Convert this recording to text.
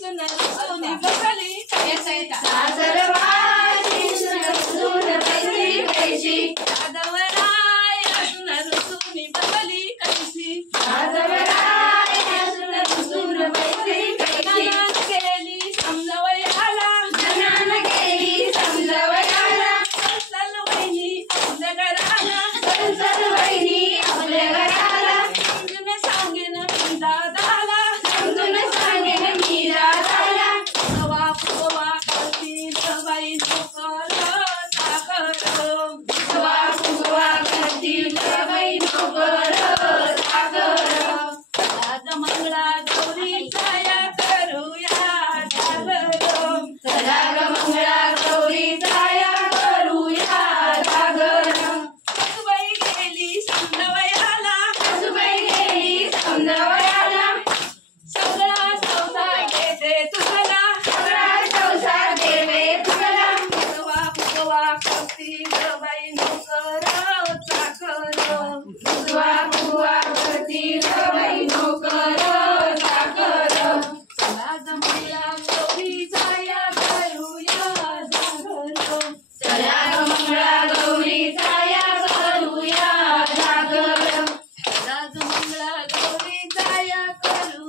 सुंदर सोनी बसली कैसी सासरवाडी सुंदर सून बसली कैसी यादवराय सुंदर सोनी बसली कैसी यादवराय सुंदर सून बसली कैसी ननान गेली समजवयाला ननान गेली समजवयाला सल वहिनी आपल्या घराला संसार वहिनी आपल्या घराला समजून सांगेन मी दादाला समजून सांगेन मी दादाला सवा फुगवा करतील बाई नोकर साखर सवा फुगवा करतील बाई नोकर सागर आज मंगळा गौरीचा या करूया जागर चला ग मंगळा गौरीचा या करूया जागर सासूबाई गेली समजवयाला सासूबाई गेली समजवयाला सगळा संसार देते तुझला सगळा संसार देवे तुला सवा फुगवा करतील बाई नोकर साखर फुगवा फुगवा करतील बाई नोकर सागर आज मंगळा गौरीचा या करूया जागर चला ग मंगळा गौरीचा या करूया जागर आज मंगळा गौरीचा या करूया